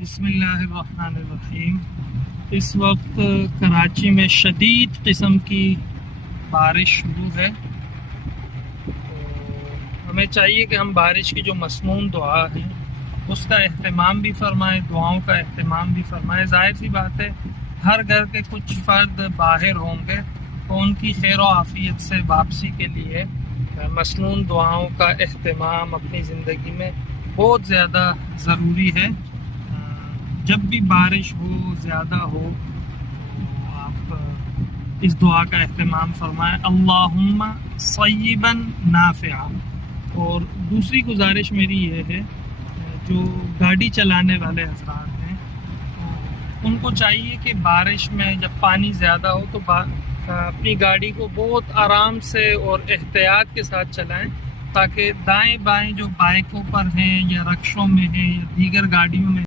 بسم اللہ الرحمن الرحیم۔ اس وقت کراچی میں شدید قسم کی بارش شروع ہے، تو ہمیں چاہیے کہ ہم بارش کی جو مسنون دعا ہے اس کا اہتمام بھی فرمائیں، دعاؤں کا اہتمام بھی فرمائیں۔ ظاہر سی بات ہے ہر گھر کے کچھ فرد باہر ہوں گے تو ان کی خیر و عافیت سے واپسی کے لیے مسنون دعاؤں کا اہتمام اپنی زندگی میں بہت زیادہ ضروری ہے۔ جب بھی بارش ہو، زیادہ ہو، تو آپ اس دعا کا اہتمام فرمائیں، اللہم صیبا نافعا۔ اور دوسری گزارش میری یہ ہے، جو گاڑی چلانے والے حضرات ہیں ان کو چاہیے کہ بارش میں جب پانی زیادہ ہو تو اپنی گاڑی کو بہت آرام سے اور احتیاط کے ساتھ چلائیں، تاکہ دائیں بائیں جو بائکوں پر ہیں یا رکشوں میں ہیں یا دیگر گاڑیوں میں